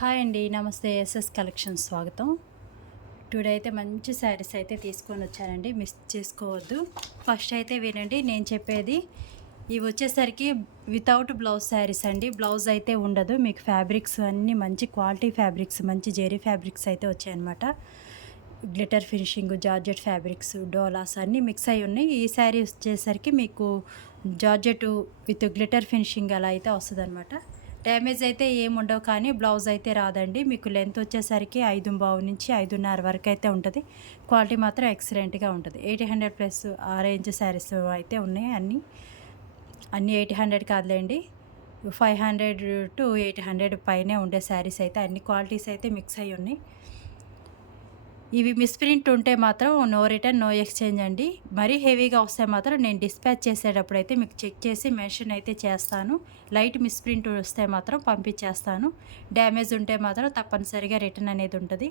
Hi అండి. నమస్తే. SS collection స్వాగతం. టుడే అయితే మంచి శారీస్ అయితే తీసుకొని వచ్చానండి. మిస్ చేసుకోవద్దు. ఫస్ట్ అయితే వినండి నేను చెప్పేది. ఇవి వచ్చేసరికి వితౌట్ బ్లౌజ్ శారీస్ అండి. బ్లౌజ్ అయితే ఉండదు. మీకు ఫ్యాబ్రిక్స్ అన్నీ మంచి క్వాలిటీ ఫ్యాబ్రిక్స్, మంచి జెరీ ఫ్యాబ్రిక్స్ అయితే వచ్చాయన్నమాట. Glitter finishing, georgette fabrics, Doulos అన్నీ మిక్స్ అయి ఉన్నాయి. ఈ శారీ వచ్చేసరికి మీకు జార్జెట్ విత్ గ్లిటర్ ఫినిషింగ్ అలా అయితే వస్తుందన్నమాట. డ్యామేజ్ అయితే ఏముండవు, కానీ బ్లౌజ్ అయితే రాదండి. మీకు లెంత్ వచ్చేసరికి 5.5 నుంచి 5.5 వరకు అయితే ఉంటుంది. క్వాలిటీ మాత్రం ఎక్సలెంట్గా ఉంటుంది. 800 ప్లస్ ఆ రేంజ్ శారీస్ అయితే ఉన్నాయి. అన్నీ 800 కాదులేండి, 500 టు 800 పైనే ఉండే శారీస్ అయితే అన్ని క్వాలిటీస్ అయితే మిక్స్ అయ్యి ఉన్నాయి. ఇవి మిస్ప్రింట్ ఉంటే మాత్రం నో రిటర్న్, నో ఎక్స్చేంజ్ అండి. మరీ హెవీగా వస్తే మాత్రం నేను డిస్పాచ్ చేసేటప్పుడు అయితే మీకు చెక్ చేసి మెన్షన్ అయితే చేస్తాను. లైట్ మిస్ప్రింట్ వస్తే మాత్రం పంపించేస్తాను. డ్యామేజ్ ఉంటే మాత్రం తప్పనిసరిగా రిటర్న్ అనేది ఉంటుంది.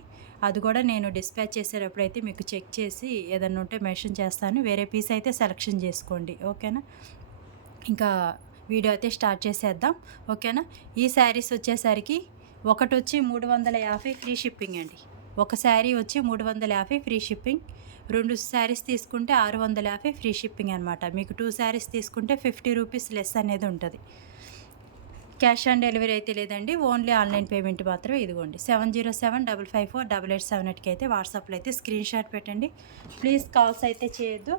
అది కూడా నేను డిస్పాచ్ చేసేటప్పుడు అయితే మీకు చెక్ చేసి ఏదన్నా ఉంటే మెన్షన్ చేస్తాను. వేరే పీస్ అయితే సెలెక్షన్ చేసుకోండి, ఓకేనా? ఇంకా వీడియో అయితే స్టార్ట్ చేసేద్దాం, ఓకేనా? ఈ శారీస్ వచ్చేసరికి ఒకటి వచ్చి 350 ఫ్రీ షిప్పింగ్ అండి. ఒక శారీ వచ్చి 350 ఫ్రీ షిప్పింగ్. 2 శారీస్ తీసుకుంటే 650 ఫ్రీ షిప్పింగ్ అనమాట. మీకు 2 శారీస్ తీసుకుంటే 50 రూపీస్ లెస్ అనేది ఉంటుంది. క్యాష్ ఆన్ డెలివరీ అయితే లేదండి, ఓన్లీ ఆన్లైన్ పేమెంట్ మాత్రమే. ఇదిగోండి 7075545878కి అయితే వాట్సాప్లో అయితే స్క్రీన్ షాట్ పెట్టండి. ప్లీజ్ కాల్స్ అయితే చేయొద్దు.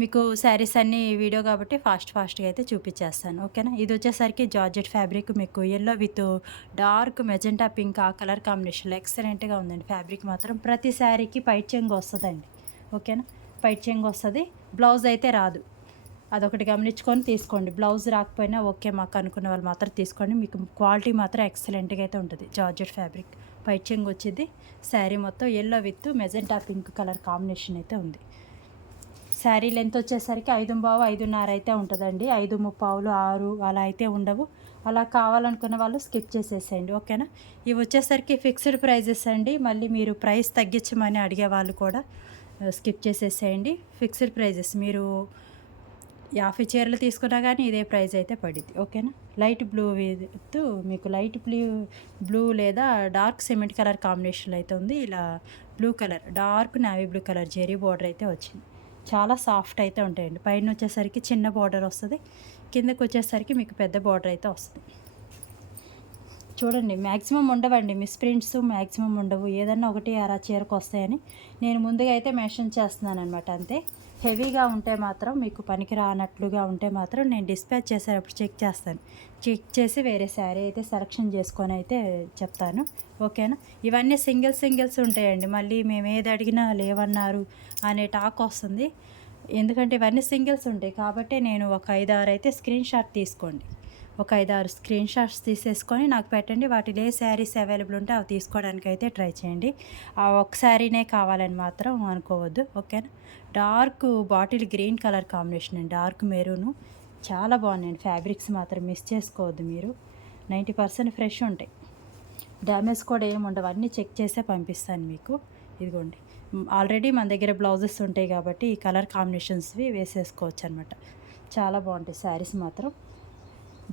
మీకు శారీస్ అన్నీ వీడియో కాబట్టి ఫాస్ట్గా అయితే చూపించేస్తాను, ఓకేనా? ఇది వచ్చేసరికి జార్జెట్ ఫ్యాబ్రిక్, మీకు yellow with dark magenta pink ఆ కలర్ కాంబినేషన్లో ఎక్సలెంట్గా ఉందండి. ఫ్యాబ్రిక్ మాత్రం ప్రతి శారీకి పైట్ చెంగు వస్తుందండి, ఓకేనా? పైట్ చెంగు వస్తుంది. బ్లౌజ్ అయితే రాదు, అదొకటి గమనించుకొని తీసుకోండి. బ్లౌజ్ రాకపోయినా ఓకే మాకు అనుకున్న వాళ్ళు మాత్రం తీసుకోండి. మీకు క్వాలిటీ మాత్రం ఎక్సలెంట్గా అయితే ఉంటుంది. జార్జెట్ ఫ్యాబ్రిక్, పైట్ చెంగు వచ్చింది. శారీ మొత్తం yellow with magenta pink colour combination అయితే ఉంది. శారీ లెంత్ వచ్చేసరికి 5.5, 5.5 అయితే ఉంటుందండి. 5.35, 6 అలా అయితే ఉండవు. అలా కావాలనుకున్న వాళ్ళు స్కిప్ చేసేసేయండి, ఓకేనా? ఇవి వచ్చేసరికి ఫిక్స్డ్ ప్రైజెస్ అండి. మళ్ళీ మీరు ప్రైస్ తగ్గించమని అడిగే వాళ్ళు కూడా స్కిప్ చేసేసేయండి. Fixed prices. మీరు 50 చీరలు తీసుకున్నా కానీ ఇదే ప్రైస్ అయితే పడిద్ది, ఓకేనా? లైట్ బ్లూ విత్ మీకు లైట్ బ్లూ లేదా డార్క్ సిమెంట్ కలర్ కాంబినేషన్లో అయితే ఉంది. ఇలా blue colour, dark navy blue colour zari border అయితే వచ్చింది. చాలా సాఫ్ట్ అయితే ఉంటాయండి. పైన వచ్చేసరికి చిన్న బార్డర్ వస్తుంది, కిందకి వచ్చేసరికి మీకు పెద్ద బార్డర్ అయితే వస్తుంది. చూడండి, మ్యాక్సిమం ఉండవండి మిస్ప్రింట్స్, మ్యాక్సిమం ఉండవు. ఏదన్నా ఒకటి అరా చీరకు వస్తాయని నేను ముందుగా అయితే మెన్షన్ చేస్తున్నాను అనమాట. అంతే. హెవీగా ఉంటే మాత్రం, మీకు పనికి రానట్లుగా ఉంటే మాత్రం నేను డిస్పాచ్ చేసేటప్పుడు చెక్ చేస్తాను. చెక్ చేసి వేరే శారీ అయితే సెలెక్షన్ చేసుకొని అయితే చెప్తాను, ఓకేనా? ఇవన్నీ సింగిల్స్ ఉంటాయండి. మళ్ళీ మేము ఏది అడిగినా లేవన్నారు అనే టాక్ వస్తుంది. ఎందుకంటే ఇవన్నీ సింగిల్స్ ఉంటాయి కాబట్టి నేను ఒక 5-6 అయితే స్క్రీన్ షాట్ తీసుకోండి. ఒక 5-6 స్క్రీన్ షాట్స్ తీసేసుకొని నాకు పెట్టండి. వాటిలో ఏ శారీస్ అవైలబుల్ ఉంటే అవి తీసుకోవడానికి అయితే ట్రై చేయండి. ఆ ఒక్క శారీనే కావాలని మాత్రం అనుకోవద్దు, ఓకేనా? Dark bottle green colour combination అండి, డార్క్ మెరూను. చాలా బాగున్నాయండి. ఫ్యాబ్రిక్స్ మాత్రం మిస్ చేసుకోవద్దు మీరు. 90% ఫ్రెష్ ఉంటాయి. డ్యామేజ్ కూడా ఏమి ఉండవు. అన్నీ చెక్ చేసే పంపిస్తాను మీకు. ఇదిగోండి, ఆల్రెడీ మన దగ్గర బ్లౌజెస్ ఉంటాయి కాబట్టి ఈ కలర్ కాంబినేషన్స్వి వేసేసుకోవచ్చు అనమాట. చాలా బాగుంటాయి శారీస్ మాత్రం.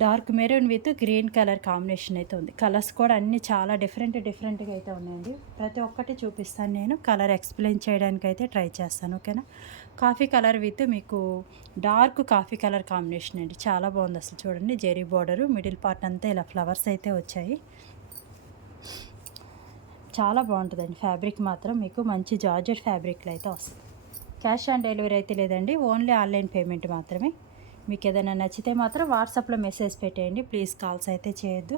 Dark maroon with green colour combination అయితే ఉంది. కలర్స్ కూడా అన్నీ చాలా డిఫరెంట్గా అయితే ఉన్నాయండి. ప్రతి ఒక్కటి చూపిస్తాను నేను. కలర్ ఎక్స్ప్లెయిన్ చేయడానికి అయితే ట్రై చేస్తాను, ఓకేనా? కాఫీ కలర్ విత్ మీకు డార్క్ కాఫీ కలర్ కాంబినేషన్ అండి. చాలా బాగుంది అసలు. చూడండి, జెరీ బార్డరు, మిడిల్ పార్ట్ అంతా ఇలా ఫ్లవర్స్ అయితే వచ్చాయి. చాలా బాగుంటుందండి. ఫ్యాబ్రిక్ మాత్రం మీకు మంచి జార్జెట్ ఫ్యాబ్రిక్లో అయితే వస్తుంది. క్యాష్ ఆన్ డెలివరీ అయితే లేదండి, ఓన్లీ ఆన్లైన్ పేమెంట్ మాత్రమే. మీకు ఏదైనా నచ్చితే మాత్రం వాట్సాప్లో మెసేజ్ పెట్టేయండి. ప్లీజ్ కాల్స్ అయితే చేయొద్దు.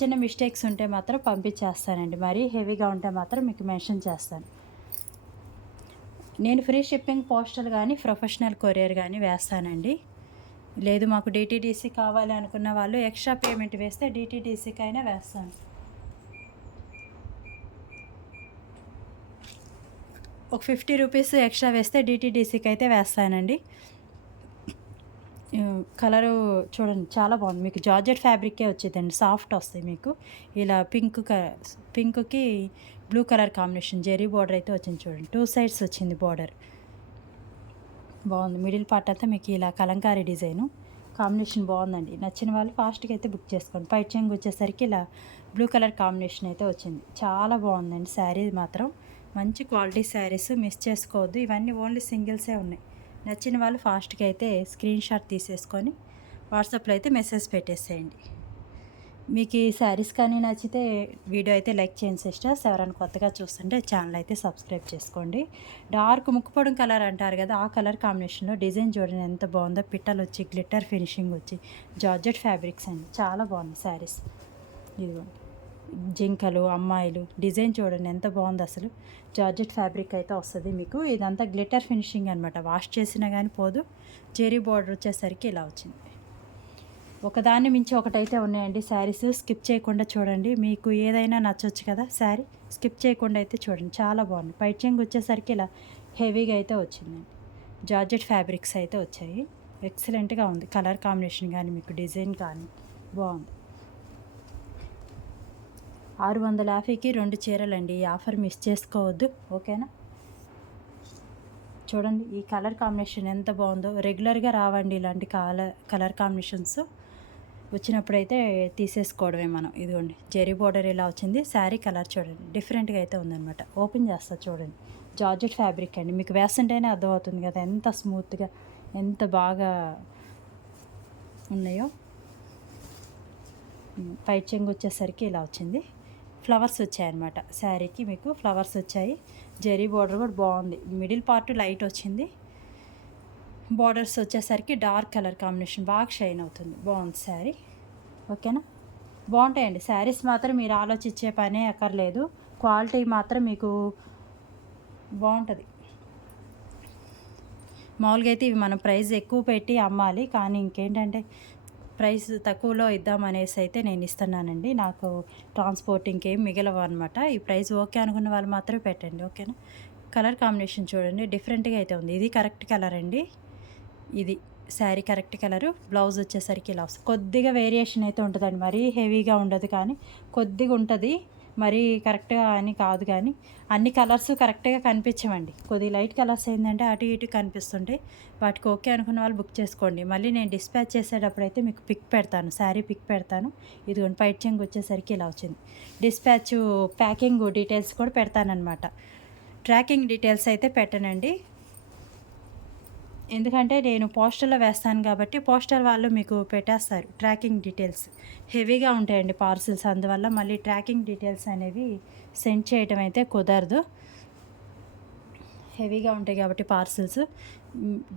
చిన్న మిస్టేక్స్ ఉంటే మాత్రం పంపించేస్తానండి. మరీ హెవీగా ఉంటే మాత్రం మీకు మెన్షన్ చేస్తాను. నేను ఫ్రీ షిప్పింగ్ పోస్టల్ కానీ ప్రొఫెషనల్ కొరియర్ కానీ వేస్తానండి. లేదు మాకు డిటీడీసీ కావాలి అనుకున్న వాళ్ళు ఎక్స్ట్రా పేమెంట్ వేస్తే డిటీడీసీకి అయినా వేస్తాను. ఒక 50 రూపీస్ ఎక్స్ట్రా వేస్తే డిటీడీసీకి అయితే వేస్తానండి. కలరు చూడండి, చాలా బాగుంది. మీకు జార్జెట్ ఫ్యాబ్రికే వచ్చిందండి, సాఫ్ట్ వస్తాయి మీకు. ఇలా పింక్కి blue colour combination zari border అయితే వచ్చింది. చూడండి, 2 సైడ్స్ వచ్చింది బార్డర్. బాగుంది. మిడిల్ పార్ట్ అంతా మీకు ఇలా కలంకారీ డిజైను. కాంబినేషన్ బాగుందండి. నచ్చిన వాళ్ళు ఫాస్ట్గా అయితే బుక్ చేసుకోండి. పైట్ చెంగు వచ్చేసరికి ఇలా బ్లూ కలర్ కాంబినేషన్ అయితే వచ్చింది. చాలా బాగుందండి శారీ మాత్రం. మంచి క్వాలిటీ శారీస్ మిస్ చేసుకోవద్దు. ఇవన్నీ ఓన్లీ సింగిల్సే ఉన్నాయి. నచ్చిన వాళ్ళు ఫాస్ట్గా అయితే స్క్రీన్ షాట్ తీసేసుకొని వాట్సాప్లో అయితే మెసేజ్ పెట్టేసేయండి. మీకు ఈ శారీస్ కానీ నచ్చితే వీడియో అయితే లైక్ చేయండి సిస్టర్స్. ఎవరైనా కొత్తగా చూస్తుంటే ఛానల్ అయితే సబ్స్క్రైబ్ చేసుకోండి. డార్క్ ముక్కుపొడం కలర్ అంటారు కదా, ఆ కలర్ కాంబినేషన్లో డిజైన్ చూడండి ఎంత బాగుందో. పిట్టలు వచ్చి గ్లిట్టర్ ఫినిషింగ్ వచ్చి జార్జెట్ ఫ్యాబ్రిక్స్ అండి. చాలా బాగుంది శారీస్. ఇదిగోండి జింకలు అమ్మాయిలు డిజైన్ చూడండి ఎంత బాగుంది అసలు. జార్జెట్ ఫ్యాబ్రిక్ అయితే వస్తుంది మీకు. ఇదంతా గ్లిట్టర్ ఫినిషింగ్ అనమాట. వాష్ చేసినా కానీ పోదు. జెరీ బార్డర్ వచ్చేసరికి ఇలా వచ్చింది. ఒకదాన్ని మించి ఒకటైతే ఉన్నాయండి శారీస్. స్కిప్ చేయకుండా చూడండి. మీకు ఏదైనా నచ్చవచ్చు కదా శారీ. స్కిప్ చేయకుండా అయితే చూడండి. చాలా బాగుంది. పైట్ చెంగు వచ్చేసరికి ఇలా హెవీగా అయితే వచ్చిందండి. జార్జెట్ ఫ్యాబ్రిక్స్ అయితే వచ్చాయి. ఎక్సలెంట్గా ఉంది. కలర్ కాంబినేషన్ కానీ మీకు డిజైన్ కానీ బాగుంది. 650కి 2 చీరలండి. ఈ ఆఫర్ మిస్ చేసుకోవద్దు. ఓకేనా. చూడండి ఈ కలర్ కాంబినేషన్ ఎంత బాగుందో. రెగ్యులర్గా రావండి ఇలాంటి కలర్ కాంబినేషన్స్. వచ్చినప్పుడైతే తీసేసుకోవడమే మనం. ఇదిగోండి జెరీ బార్డర్ ఇలా వచ్చింది. శారీ కలర్ చూడండి డిఫరెంట్గా అయితే ఉందన్నమాట. ఓపెన్ చేస్తా చూడండి. జార్జెట్ ఫ్యాబ్రిక్ అండి. మీకు వేస్తుంటేనే అర్థమవుతుంది కదా ఎంత స్మూత్గా ఎంత బాగా ఉన్నాయో. పైట్ చెంగు వచ్చేసరికి ఇలా వచ్చింది. ఫ్లవర్స్ వచ్చాయన్నమాట శారీకి. మీకు ఫ్లవర్స్ వచ్చాయి. జెరీ బార్డర్ కూడా బాగుంది. మిడిల్ పార్ట్ లైట్ వచ్చింది. బార్డర్స్ వచ్చేసరికి డార్క్ కలర్ కాంబినేషన్ బాగా షైన్ అవుతుంది. బాగుంది శారీ. ఓకేనా. బాగుంటాయండి శారీస్ మాత్రం మీరు ఆలోచించే పనే అక్కర్లేదు. క్వాలిటీ మాత్రం మీకు బాగుంటుంది. మామూలుగా అయితే ఇవి మనం ప్రైస్ ఎక్కువ పెట్టి అమ్మాలి, కానీ ఇంకేంటంటే ప్రైస్ తక్కువలో ఇద్దామనేసి అయితే నేను ఇస్తున్నానండి. నాకు ట్రాన్స్పోర్ట్ ఇంకేం మిగలవు అనమాట. ఈ ప్రైస్ ఓకే అనుకున్న వాళ్ళు మాత్రమే పెట్టండి. ఓకేనా. కలర్ కాంబినేషన్ చూడండి డిఫరెంట్గా అయితే ఉంది. ఇది కరెక్ట్ కలర్ అండి. ఇది శారీ కరెక్ట్ కలరు. బ్లౌజ్ వచ్చేసరికి ఇలా వస్తుంది. కొద్దిగా వేరియేషన్ అయితే ఉంటుందండి. మరీ హెవీగా ఉండదు కానీ కొద్దిగా ఉంటుంది. మరీ కరెక్ట్గా అని కాదు, కానీ అన్ని కలర్స్ కరెక్ట్గా కనిపించవండి. కొద్దిగా లైట్ కలర్స్ ఏంటంటే అటు ఇటు కనిపిస్తుంటాయి. వాటికి ఓకే అనుకున్న వాళ్ళు బుక్ చేసుకోండి. మళ్ళీ నేను డిస్పాచ్ చేసేటప్పుడు అయితే మీకు పిక్ పెడతాను, శారీ పిక్ పెడతాను. ఇదిగోండి పైట్ చెంగు వచ్చేసరికి ఇలా వచ్చింది. డిస్పాచ్ ప్యాకింగ్ డీటెయిల్స్ కూడా పెడతానమాట. ట్రాకింగ్ డీటెయిల్స్ అయితే పెట్టనండి, ఎందుకంటే నేను పోస్టర్లో వేస్తాను కాబట్టి పోస్టర్ వాళ్ళు మీకు పెట్టేస్తారు ట్రాకింగ్ డీటెయిల్స్. హెవీగా ఉంటాయండి పార్సిల్స్, అందువల్ల మళ్ళీ ట్రాకింగ్ డీటెయిల్స్ అనేవి సెండ్ చేయడం అయితే కుదరదు. హెవీగా ఉంటాయి కాబట్టి పార్సిల్స్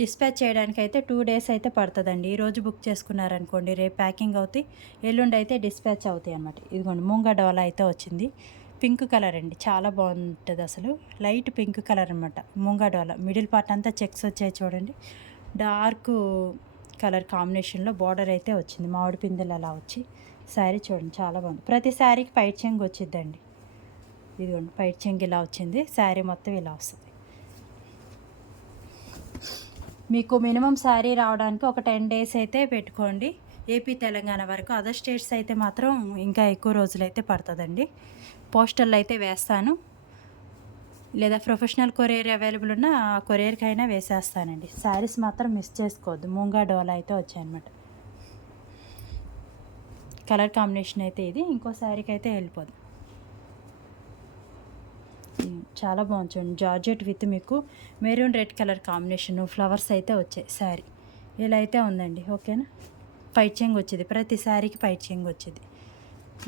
డిస్పాచ్ చేయడానికి అయితే 2 days అయితే పడుతుందండి. ఈరోజు బుక్ చేసుకున్నారనుకోండి రేపు ప్యాకింగ్ అవుతాయి, ఎల్లుండి అయితే డిస్పాచ్ అవుతాయి అన్నమాట. ఇదిగోండి మూంగా డోలా అయితే వచ్చింది. పింక్ కలర్ అండి. చాలా బాగుంటుంది అసలు. లైట్ పింక్ కలర్ అనమాట. మూంగా డోలా మిడిల్ పార్ట్ అంతా చెక్స్ వచ్చాయి చూడండి. డార్క్ కలర్ కాంబినేషన్లో బార్డర్ అయితే వచ్చింది. మామిడి పిందెలు అలా వచ్చి శారీ చూడండి చాలా బాగుంది. ప్రతి శారీకి పైట్ చెంగు వచ్చిద్దండి. ఇదిగోండి పైట్ చెంగు ఇలా వచ్చింది. శారీ మొత్తం ఇలా వస్తుంది. మీకు మినిమం శారీ రావడానికి ఒక 10 days అయితే పెట్టుకోండి. ఏపీ తెలంగాణ వరకు. అదర్ స్టేట్స్ అయితే మాత్రం ఇంకా ఎక్కువ రోజులు అయితే పడుతుందండి. పోస్టర్లు అయితే వేస్తాను, లేదా ప్రొఫెషనల్ కొరియర్ అవైలబుల్ ఉన్న ఆ కొరియర్కి అయినా వేసేస్తానండి. శారీస్ మాత్రం మిస్ చేసుకోవద్దు. మూంగా డోలా అయితే వచ్చాయన్నమాట. కలర్ కాంబినేషన్ అయితే ఇది. ఇంకో శారీకి అయితే వెళ్ళిపోదు. చాలా బాగుంది చూడండి. జార్జెట్ విత్ మీకు maroon red colour combination flowers అయితే వచ్చాయి. శారీ ఇలా అయితే ఉందండి. ఓకేనా. పైట్ చెంగు వచ్చింది. ప్రతి శారీకి పైట్ చెంగు వచ్చింది.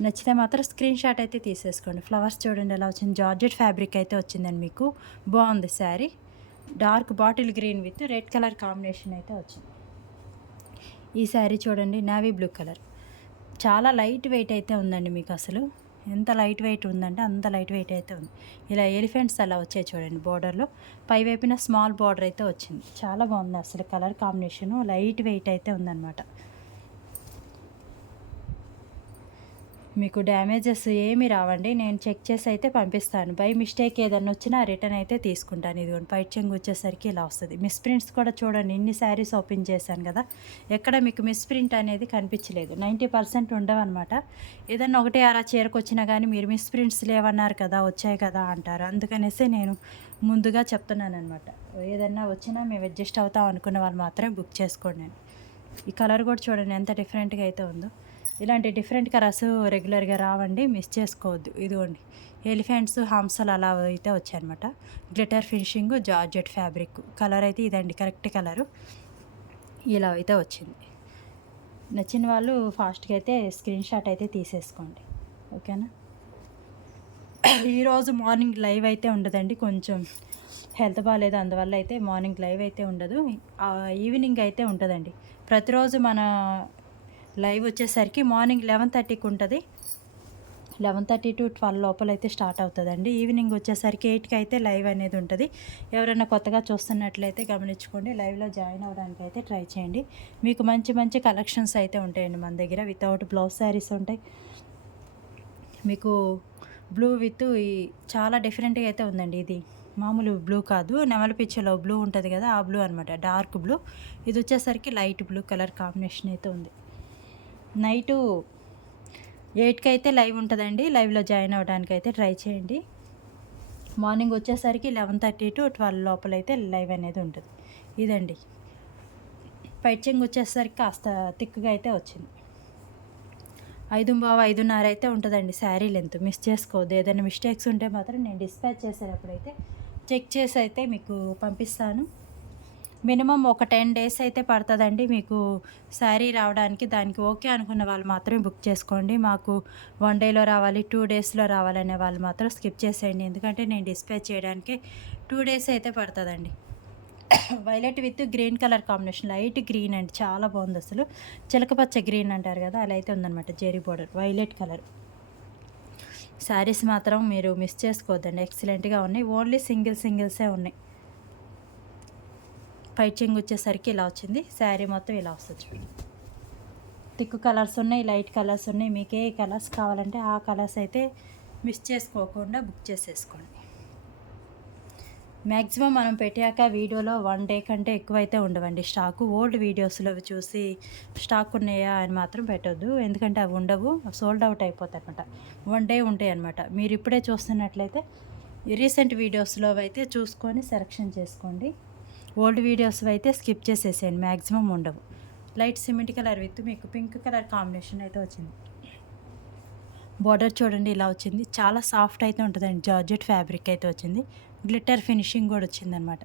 నచ్చితే మాత్రం స్క్రీన్ షాట్ అయితే తీసేసుకోండి. ఫ్లవర్స్ చూడండి ఎలా వచ్చింది. జార్జెట్ ఫ్యాబ్రిక్ అయితే వచ్చిందండి. మీకు బాగుంది sari. Dark bottle green with red colour combination అయితే వచ్చింది. ఈ శారీ చూడండి నావీ బ్లూ కలర్. చాలా లైట్ వెయిట్ అయితే ఉందండి. మీకు అసలు ఎంత లైట్ వెయిట్ ఉందంటే అంత లైట్ వెయిట్ అయితే ఉంది. ఇలా ఎలిఫెంట్స్ అలా వచ్చాయి చూడండి బోర్డర్లో. పైవైపున స్మాల్ బార్డర్ అయితే వచ్చింది. చాలా బాగుంది అసలు. కలర్ కాంబినేషను లైట్ వెయిట్ అయితే ఉందన్నమాట. మీకు డ్యామేజెస్ ఏమీ రావండి. నేను చెక్ చేసి అయితే పంపిస్తాను. బై మిస్టేక్ ఏదన్నా వచ్చినా రిటర్న్ అయితే తీసుకుంటాను. ఇదిగోండి పైట్ చెంగు వచ్చేసరికి ఇలా వస్తుంది. మిస్ ప్రింట్స్ కూడా చూడండి. ఇన్ని శారీస్ ఓపెన్ చేశాను కదా, ఎక్కడ మీకు మిస్ ప్రింట్ అనేది కనిపించలేదు. 90% ఉండవన్నమాట. ఏదన్నా ఒకటి అరా చీరకు వచ్చినా కానీ మీరు మిస్ ప్రింట్స్ లేవన్నారు కదా, వచ్చాయి కదా అంటారు. అందుకనేసి నేను ముందుగా చెప్తున్నాను అనమాట. ఏదన్నా వచ్చినా మేము అడ్జస్ట్ అవుతాం అనుకున్న వాళ్ళు మాత్రమే బుక్ చేసుకోండి. ఈ కలర్ కూడా చూడండి ఎంత డిఫరెంట్గా అయితే ఉందో. ఇలాంటి డిఫరెంట్ కలర్స్ రెగ్యులర్గా రావండి, మిస్ చేసుకోవద్దు. ఇదిగోండి ఎలిఫెంట్స్ హంసలు అలా అయితే వచ్చాయన్నమాట. Glitter finishing georgette fabric colour అయితే ఇదండి కరెక్ట్ కలరు. ఇలా అయితే వచ్చింది. నచ్చిన వాళ్ళు ఫాస్ట్గా అయితే స్క్రీన్ షాట్ అయితే తీసేసుకోండి, ఓకేనా. ఈరోజు మార్నింగ్ లైవ్ అయితే ఉండదండి, కొంచెం హెల్త్ బాగాలేదు, అందువల్ల అయితే మార్నింగ్ లైవ్ అయితే ఉండదు. ఈవినింగ్ అయితే ఉంటుందండి. ప్రతిరోజు మన లైవ్ వచ్చేసరికి మార్నింగ్ 11:30కి ఉంటుంది. 11:30 to 12 లోపల అయితే స్టార్ట్ అవుతుందండి. ఈవినింగ్ వచ్చేసరికి 8కి అయితే లైవ్ అనేది ఉంటుంది. ఎవరైనా కొత్తగా చూస్తున్నట్లయితే గమనించుకోండి, లైవ్లో జాయిన్ అవ్వడానికి అయితే ట్రై చేయండి. మీకు మంచి మంచి కలెక్షన్స్ అయితే ఉంటాయండి మన దగ్గర. వితౌట్ బ్లౌజ్ శారీస్ ఉంటాయి. మీకు బ్లూ విత్ ఈ చాలా డిఫరెంట్గా అయితే ఉందండి. ఇది మామూలు బ్లూ కాదు, నెమలి పిచ్చలో బ్లూ ఉంటుంది కదా, ఆ బ్లూ అనమాట, డార్క్ బ్లూ. ఇది వచ్చేసరికి లైట్ బ్లూ కలర్ కాంబినేషన్ అయితే ఉంది. నైటు 8కి అయితే లైవ్ ఉంటుందండి. లైవ్లో జాయిన్ అవ్వడానికి అయితే ట్రై చేయండి. మార్నింగ్ వచ్చేసరికి 11:30 to 12 లోపల అయితే లైవ్ అనేది ఉంటుంది. ఇదండి పైచింగ్ వచ్చేసరికి కాస్త థిక్గా అయితే వచ్చింది. 5:15, 5:30 అయితే ఉంటుందండి శారీ లెంత్. మిస్ చేసుకోవద్దు. ఏదైనా మిస్టేక్స్ ఉంటే మాత్రం నేను డిస్పాచ్ చేసేటప్పుడు అయితే చెక్ చేసి అయితే మీకు పంపిస్తాను. మినిమం ఒక 10 days అయితే పడుతుందండి మీకు శారీ రావడానికి. దానికి ఓకే అనుకున్న వాళ్ళు మాత్రమే బుక్ చేసుకోండి. మాకు 1 dayలో రావాలి, 2 daysలో రావాలనే వాళ్ళు మాత్రం స్కిప్ చేసేయండి. ఎందుకంటే నేను డిస్పాచ్ చేయడానికి 2 days అయితే పడుతుందండి. Violet with green colour combination, light green అండి, చాలా బాగుంది అసలు. చిలకపచ్చ గ్రీన్ అంటారు కదా, అలా అయితే ఉందన్నమాట. Zari border violet colour. Saris మాత్రం మీరు మిస్ చేసుకోవద్దండి, ఎక్సలెంట్గా ఉన్నాయి. ఓన్లీ సింగిల్సే ఉన్నాయి. పైచింగ్ వచ్చేసరికి ఇలా వచ్చింది. శారీ మొత్తం ఇలా వస్తుంది చూడండి. థిక్ కలర్స్ ఉన్నాయి, లైట్ కలర్స్ ఉన్నాయి. మీకు ఏ కలర్స్ కావాలంటే ఆ కలర్స్ అయితే మిస్ చేసుకోకుండా బుక్ చేసేసుకోండి. మ్యాక్సిమం మనం పెట్టాక వీడియోలో 1 day కంటే ఎక్కువైతే ఉండవండి స్టాకు. ఓల్డ్ వీడియోస్లో చూసి స్టాక్ ఉన్నాయా అని మాత్రం పెట్టొద్దు, ఎందుకంటే అవి ఉండవు, సోల్డ్ అవుట్ అయిపోతాయి అనమాట. 1 day ఉంటాయి అనమాట. మీరు ఇప్పుడే చూస్తున్నట్లయితే రీసెంట్ వీడియోస్లో అయితే చూసుకొని సెలెక్షన్ చేసుకోండి. ఓల్డ్ వీడియోస్ అయితే స్కిప్ చేసేసేయండి, మ్యాక్సిమం ఉండవు. లైట్ సిమెంట్ కలర్ విత్ మీకు పింక్ కలర్ కాంబినేషన్ అయితే వచ్చింది. బార్డర్ చూడండి ఇలా వచ్చింది. చాలా సాఫ్ట్ అయితే ఉంటుందండి. జార్జెట్ ఫ్యాబ్రిక్ అయితే వచ్చింది. గ్లిటర్ ఫినిషింగ్ కూడా వచ్చిందనమాట.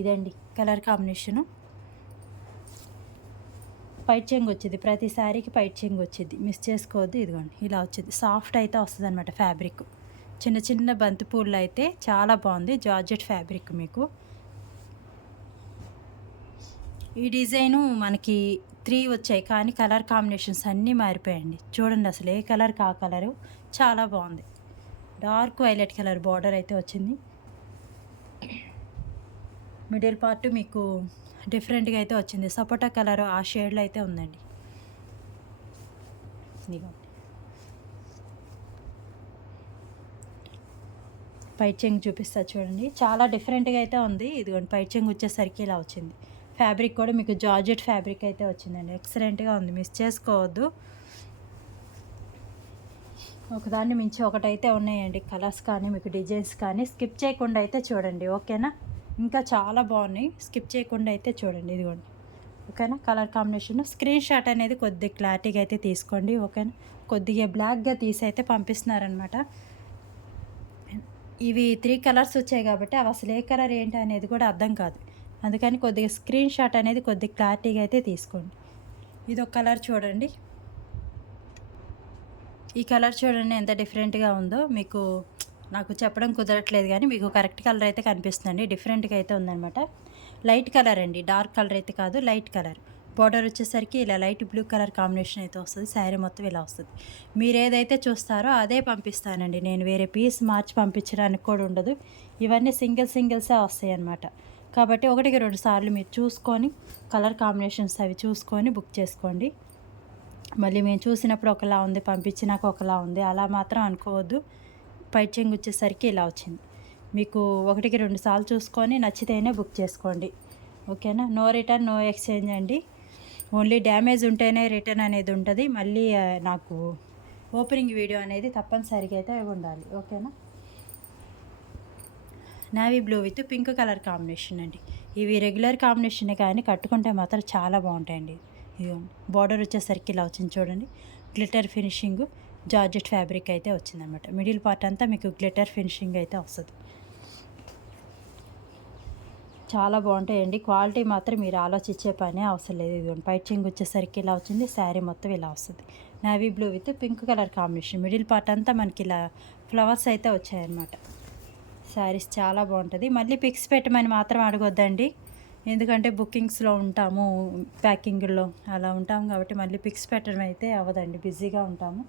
ఇదండి కలర్ కాంబినేషను. పైట్ చెంగు వచ్చింది, ప్రతి శారీకి పైట్ చెంగు వచ్చింది, మిస్ చేసుకోవద్దు. ఇదిగోండి ఇలా వచ్చింది. సాఫ్ట్ అయితే వస్తుంది అనమాట ఫ్యాబ్రిక్. చిన్న చిన్న బంతి పూలు అయితే చాలా బాగుంది. జార్జెట్ ఫ్యాబ్రిక్ మీకు. ఈ డిజైను మనకి 3 వచ్చాయి, కానీ కలర్ కాంబినేషన్స్ అన్నీ మారిపోయాయండి. చూడండి అసలు ఏ కలర్కి ఆ కలరు చాలా బాగుంది. డార్క్ వైలెట్ కలర్ బార్డర్ అయితే వచ్చింది. మిడిల్ పార్ట్ మీకు డిఫరెంట్గా అయితే వచ్చింది. సపోటా కలర్ ఆ షేడ్లో అయితే ఉందండి. ఇదిగోండి పైట్ చెంగు చూపిస్తా చూడండి, చాలా డిఫరెంట్గా అయితే ఉంది. ఇదిగోండి పైట్ చెంగు వచ్చేసరికి ఇలా వచ్చింది. ఫ్యాబ్రిక్ కూడా మీకు జార్జెట్ ఫ్యాబ్రిక్ అయితే వచ్చిందండి. ఎక్సలెంట్గా ఉంది, మిస్ చేసుకోవద్దు. ఒకదాన్ని మించి ఒకటైతే ఉన్నాయండి కలర్స్ కానీ మీకు డిజైన్స్ కానీ. స్కిప్ చేయకుండా అయితే చూడండి, ఓకేనా. ఇంకా చాలా బాగున్నాయి, స్కిప్ చేయకుండా అయితే చూడండి. ఇదిగోండి ఓకేనా. కలర్ కాంబినేషన్ స్క్రీన్ షాట్ అనేది కొద్దిగా క్లారిటీగా అయితే తీసుకోండి, ఓకేనా. కొద్దిగా బ్లాక్గా తీసి అయితే పంపిస్తున్నారనమాట. ఇవి 3 కలర్స్ వచ్చాయి కాబట్టి అవి అసలు ఏ కలర్ ఏంటి అనేది కూడా అర్థం కాదు. అందుకని కొద్దిగా స్క్రీన్ షాట్ అనేది కొద్దిగా క్లారిటీగా అయితే తీసుకోండి. ఇది ఒక కలర్ చూడండి. ఈ కలర్ చూడండి ఎంత డిఫరెంట్గా ఉందో. మీకు నాకు చెప్పడం కుదరట్లేదు కానీ మీకు కరెక్ట్ కలర్ అయితే కనిపిస్తుందండి. డిఫరెంట్గా అయితే ఉందన్నమాట. లైట్ కలర్ అండి, డార్క్ కలర్ అయితే కాదు, లైట్ కలర్. బార్డర్ వచ్చేసరికి ఇలా లైట్ బ్లూ కలర్ కాంబినేషన్ అయితే వస్తుంది. శారీ మొత్తం ఇలా వస్తుంది. మీరు ఏదైతే చూస్తారో అదే పంపిస్తానండి నేను. వేరే పీస్ మార్చి పంపించడానికి కూడా ఉండదు. ఇవన్నీ సింగిల్సే వస్తాయి అన్నమాట. కాబట్టి 1కి 2 సార్లు మీరు చూసుకొని కలర్ కాంబినేషన్స్ అవి చూసుకొని బుక్ చేసుకోండి. మళ్ళీ మేము చూసినప్పుడు ఒకలా ఉంది, పంపించినాక ఒకలా ఉంది, అలా మాత్రం అనుకోవద్దు. పైట్ చెంగు వచ్చేసరికి ఇలా వచ్చింది. మీకు 1కి 2 సార్లు చూసుకొని నచ్చితేనే బుక్ చేసుకోండి, ఓకేనా. నో రిటర్న్ నో ఎక్స్చేంజ్ అండి. ఓన్లీ డ్యామేజ్ ఉంటేనే రిటర్న్ అనేది ఉంటుంది. మళ్ళీ నాకు ఓపెనింగ్ వీడియో అనేది తప్పనిసరిగా అయితే ఉండాలి, ఓకేనా. Navy blue with pink colour combination అండి. ఇవి రెగ్యులర్ కాంబినేషనే కానీ కట్టుకుంటే మాత్రం చాలా బాగుంటాయండి. ఇదిగోండి బార్డర్ వచ్చేసరికి ఇలా వచ్చింది చూడండి. గ్లిటర్ ఫినిషింగ్ జార్జెట్ ఫ్యాబ్రిక్ అయితే వచ్చిందనమాట. మిడిల్ పార్ట్ అంతా మీకు గ్లిటర్ ఫినిషింగ్ అయితే వస్తుంది. చాలా బాగుంటాయండి. క్వాలిటీ మాత్రం మీరు ఆలోచించే పనే అవసరం లేదు. ఇదిగోండి పైట్ చెంగు వచ్చేసరికి ఇలా వచ్చింది. శారీ మొత్తం ఇలా వస్తుంది. Navy blue with pink colour combination. Middle part అంతా మనకి ఇలా ఫ్లవర్స్ అయితే వచ్చాయన్నమాట. శారీస్ చాలా బాగుంటుంది. మళ్ళీ పిక్స్ పెట్టమని మాత్రం అడగొద్దండి, ఎందుకంటే బుకింగ్స్లో ఉంటాము, ప్యాకింగ్లో అలా ఉంటాము కాబట్టి మళ్ళీ పిక్స్ పెట్టడం అయితే అవ్వదండి. బిజీగా ఉంటాము,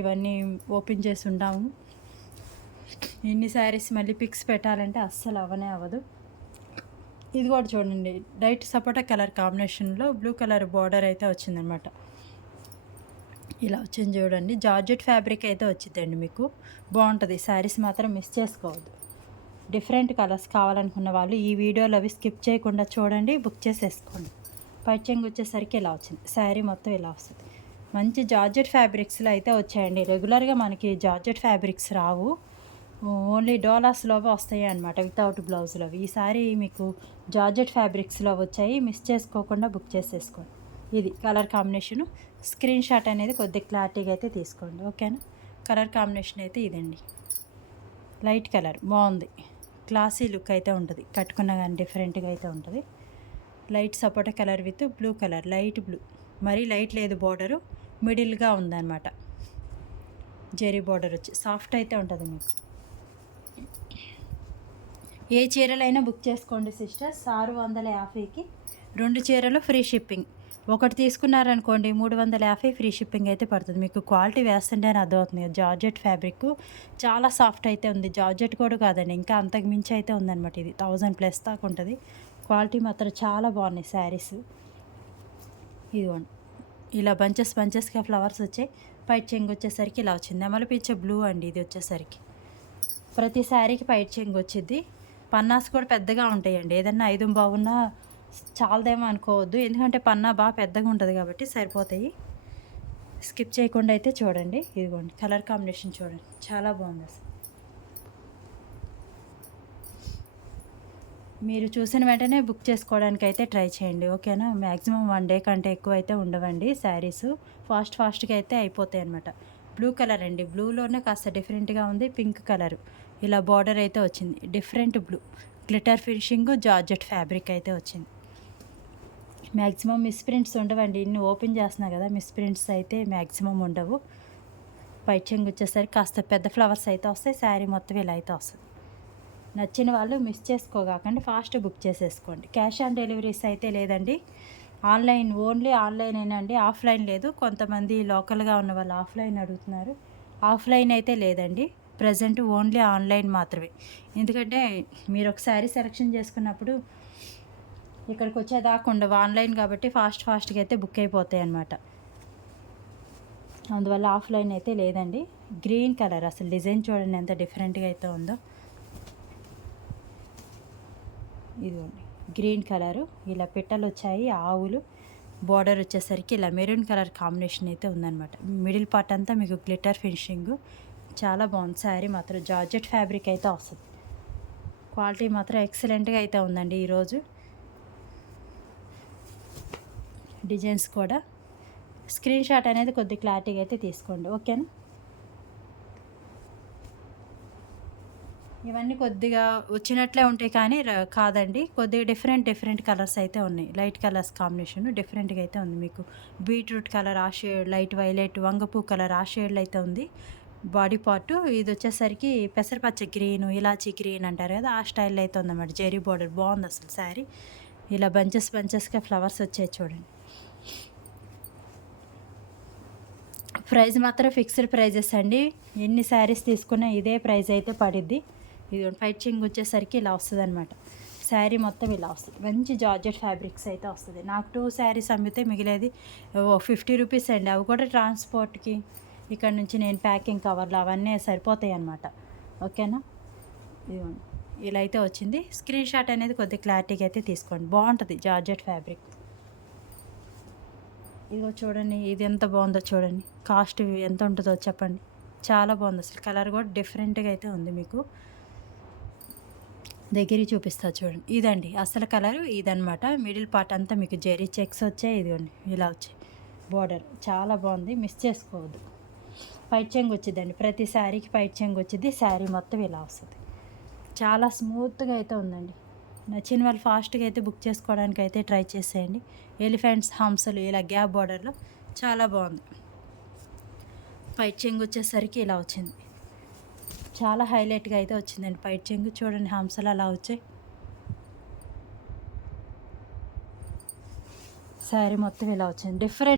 ఇవన్నీ ఓపెన్ చేసి ఉంటాము. ఇన్ని శారీస్ మళ్ళీ పిక్స్ పెట్టాలంటే అస్సలు అవనే అవ్వదు. ఇది కూడా చూడండి, లైట్ సపోటా కలర్ కాంబినేషన్లో బ్లూ కలర్ బార్డర్ అయితే వచ్చిందనమాట. ఇలా వచ్చింది చూడండి. జార్జెట్ ఫ్యాబ్రిక్ అయితే వచ్చిందండి. మీకు బాగుంటుంది. శారీస్ మాత్రం మిస్ చేసుకోవద్దు. డిఫరెంట్ కలర్స్ కావాలనుకున్న వాళ్ళు ఈ వీడియోలో అవి స్కిప్ చేయకుండా చూడండి, బుక్ చేసేసుకోండి. పైచెంగ్ వచ్చేసరికి ఇలా వచ్చింది. శారీ మొత్తం ఇలా వస్తుంది. మంచి జార్జెట్ ఫ్యాబ్రిక్స్లో అయితే వచ్చాయండి. రెగ్యులర్గా మనకి జార్జెట్ ఫ్యాబ్రిక్స్ రావు, ఓన్లీ డోలాస్లో వస్తాయి అన్నమాట, వితౌట్ బ్లౌజ్లో. ఈసారి మీకు జార్జెట్ ఫ్యాబ్రిక్స్లో వచ్చాయి, మిస్ చేసుకోకుండా బుక్ చేసేసుకోండి. ఇది కలర్ కాంబినేషను. స్క్రీన్ షాట్ అనేది కొద్దిగా క్లారిటీగా అయితే తీసుకోండి, ఓకేనా. కలర్ కాంబినేషన్ అయితే ఇదండి. లైట్ కలర్ బాగుంది, క్లాసీ లుక్ అయితే ఉంటుంది. కట్టుకున్నా కానీ డిఫరెంట్గా అయితే ఉంటుంది. Light sapota colour with blue colour, light blue, మరీ లైట్ లేదు, బార్డరు మిడిల్గా ఉందన్నమాట. జెరీ బార్డర్ వచ్చి సాఫ్ట్ అయితే ఉంటుంది మీకు. ఏ చీరలైనా బుక్ చేసుకోండి సిస్టర్స్. 650కి 2 చీరలు ఫ్రీ షిప్పింగ్. ఒకటి తీసుకున్నారనుకోండి 350 ఫ్రీ షిప్పింగ్ అయితే పడుతుంది. మీకు క్వాలిటీ వేస్తుంటే అని అర్థమవుతుంది. జార్జెట్ ఫ్యాబ్రిక్ చాలా సాఫ్ట్ అయితే ఉంది. జార్జెట్ కూడా కాదండి, ఇంకా అంతకు మించి అయితే ఉందన్నమాట. ఇది 1000+ దాకా ఉంటుంది. క్వాలిటీ మాత్రం చాలా బాగున్నాయి శారీస్. ఇదిగోండి ఇలా బంచెస్గా ఫ్లవర్స్ వచ్చాయి. పైట్ చెంగు వచ్చేసరికి ఇలా వచ్చింది. అమలపిచ్చే బ్లూ అండి ఇది వచ్చేసరికి. ప్రతి శారీకి పైట్ చెంగు వచ్చింది. పన్నాస్ కూడా పెద్దగా ఉంటాయండి. ఏదన్నా 5 బాగున్నా చాలదేమో అనుకోవద్దు, ఎందుకంటే పన్నా బాగా పెద్దగా ఉంటుంది కాబట్టి సరిపోతాయి. స్కిప్ చేయకుండా అయితే చూడండి. ఇదిగోండి కలర్ కాంబినేషన్ చూడండి, చాలా బాగుంది అసలు. మీరు చూసిన వెంటనే బుక్ చేసుకోవడానికి అయితే ట్రై చేయండి, ఓకేనా. మ్యాక్సిమం 1 డే కంటే ఎక్కువ అయితే ఉండవండి శారీస్. ఫాస్ట్గా అయితే అయిపోతాయి అన్నమాట. బ్లూ కలర్ అండి, బ్లూలోనే కాస్త డిఫరెంట్గా ఉంది. పింక్ కలర్ ఇలా బార్డర్ అయితే వచ్చింది. Different blue, glitter finishing, georgette fabric అయితే వచ్చింది. మ్యాక్సిమం మిస్ ప్రింట్స్ ఉండవండి. ఇన్ని ఓపెన్ చేస్తున్నా కదా, మిస్ ప్రింట్స్ అయితే మ్యాక్సిమం ఉండవు. పైచెంగ్ వచ్చేసరికి కాస్త పెద్ద ఫ్లవర్స్ అయితే వస్తాయి. శారీ మొత్తం ఇలా అయితే వస్తుంది. నచ్చిన వాళ్ళు మిస్ చేసుకోగాకండి, ఫాస్ట్ బుక్ చేసేసుకోండి. క్యాష్ ఆన్ డెలివరీస్ అయితే లేదండి. ఆన్లైన్, ఓన్లీ ఆన్లైనేనండి, ఆఫ్లైన్ లేదు. కొంతమంది లోకల్గా ఉన్న వాళ్ళు ఆఫ్లైన్ అడుగుతున్నారు. ఆఫ్లైన్ అయితే లేదండి ప్రజెంట్, ఓన్లీ ఆన్లైన్ మాత్రమే. ఎందుకంటే మీరు ఒక శారీ సెలెక్షన్ చేసుకున్నప్పుడు ఇక్కడికి వచ్చేదాకా ఉండవు, ఆన్లైన్ కాబట్టి ఫాస్ట్గా అయితే బుక్ అయిపోతాయి అన్నమాట. అందువల్ల ఆఫ్లైన్ అయితే లేదండి. గ్రీన్ కలర్ అసలు డిజైన్ చూడండి ఎంత డిఫరెంట్గా అయితే ఉందో. ఇదిగోండి గ్రీన్ కలరు, ఇలా పిట్టలు వచ్చాయి, ఆవులు. బార్డర్ వచ్చేసరికి ఇలా మెరూన్ కలర్ కాంబినేషన్ అయితే ఉందన్నమాట. మిడిల్ పార్ట్ అంతా మీకు గ్లిటర్ ఫినిషింగ్, చాలా బాగుంది. శారీ మాత్రం జార్జెట్ ఫ్యాబ్రిక్ అయితే వస్తుంది. క్వాలిటీ మాత్రం ఎక్సలెంట్గా అయితే ఉందండి. ఈరోజు డిజైన్స్ కూడా స్క్రీన్ షాట్ అనేది కొద్ది క్లారిటీగా అయితే తీసుకోండి, ఓకేనా. ఇవన్నీ కొద్దిగా వచ్చినట్లే ఉంటాయి కానీ కాదండి, కొద్దిగా డిఫరెంట్ కలర్స్ అయితే ఉన్నాయి. లైట్ కలర్స్ కాంబినేషన్ డిఫరెంట్గా అయితే ఉంది. మీకు బీట్రూట్ కలర్ ఆ షేడ్, లైట్ వైలెట్, వంగపూ కలర్ ఆ షేడ్లో అయితే ఉంది బాడీ పార్ట్. ఇది వచ్చేసరికి పెసరపచ్చ గ్రీన్, ఇలాచీ గ్రీన్ అంటారు కదా, ఆ స్టైల్లో అయితే ఉందన్నమాట. జెరీ బార్డర్ బాగుంది అసలు శారీ. ఇలా బంచెస్గా ఫ్లవర్స్ వచ్చాయి చూడండి. ప్రైస్ మాత్రం ఫిక్స్డ్ ప్రైజెస్ అండి. ఎన్ని శారీస్ తీసుకున్నా ఇదే ప్రైస్ అయితే పడిద్ది. ఇది పైచింగ్ వచ్చేసరికి ఇలా వస్తుంది అనమాట. శారీ మొత్తం ఇలా వస్తుంది. మంచి జార్జెట్ ఫ్యాబ్రిక్స్ అయితే వస్తుంది. నాకు 2 శారీస్ అమ్మితే మిగిలేది 50 రూపీస్ అండి. అవి కూడా ట్రాన్స్పోర్ట్కి, ఇక్కడ నుంచి నేను ప్యాకింగ్ కవర్లు అవన్నీ సరిపోతాయి అన్నమాట, ఓకేనా. ఇదిగోండి ఇలా అయితే వచ్చింది. స్క్రీన్ షాట్ అనేది కొద్దిగా క్లారిటీగా అయితే తీసుకోండి. బాగుంటుంది జార్జెట్ ఫ్యాబ్రిక్. ఇదిగో చూడండి, ఇది ఎంత బాగుందో చూడండి. కాస్ట్ ఎంత ఉంటుందో చెప్పండి. చాలా బాగుంది అసలు. కలర్ కూడా డిఫరెంట్గా అయితే ఉంది. మీకు దగ్గరికి చూపిస్తా చూడండి. ఇదండి అసలు కలరు ఇదనమాట. మిడిల్ పార్ట్ అంతా మీకు జెరీ చెక్స్ వచ్చాయి. ఇదిగోండి ఇలా వచ్చాయి బోర్డర్. చాలా బాగుంది, మిస్ చేసుకోవద్దు. పైట్ చెంగు వచ్చిందండి, ప్రతి శారీకి పైట్ చెంగు వచ్చింది. శారీ మొత్తం ఇలా వస్తుంది. చాలా స్మూత్గా అయితే ఉందండి. నచ్చిన వాళ్ళు ఫాస్ట్గా అయితే బుక్ చేసుకోవడానికి అయితే ట్రై చేసేయండి. ఎలిఫెంట్స్ హంసలు ఇలా గ్యాప్ బార్డర్లో చాలా బాగుంది. పైట్ చెంగు వచ్చేసరికి ఇలా వచ్చింది. చాలా హైలైట్గా అయితే వచ్చిందండి పైట్ చెంగు. చూడండి హంసలు అలా వచ్చాయి. శారీ మొత్తం ఇలా వచ్చింది. డిఫరెంట్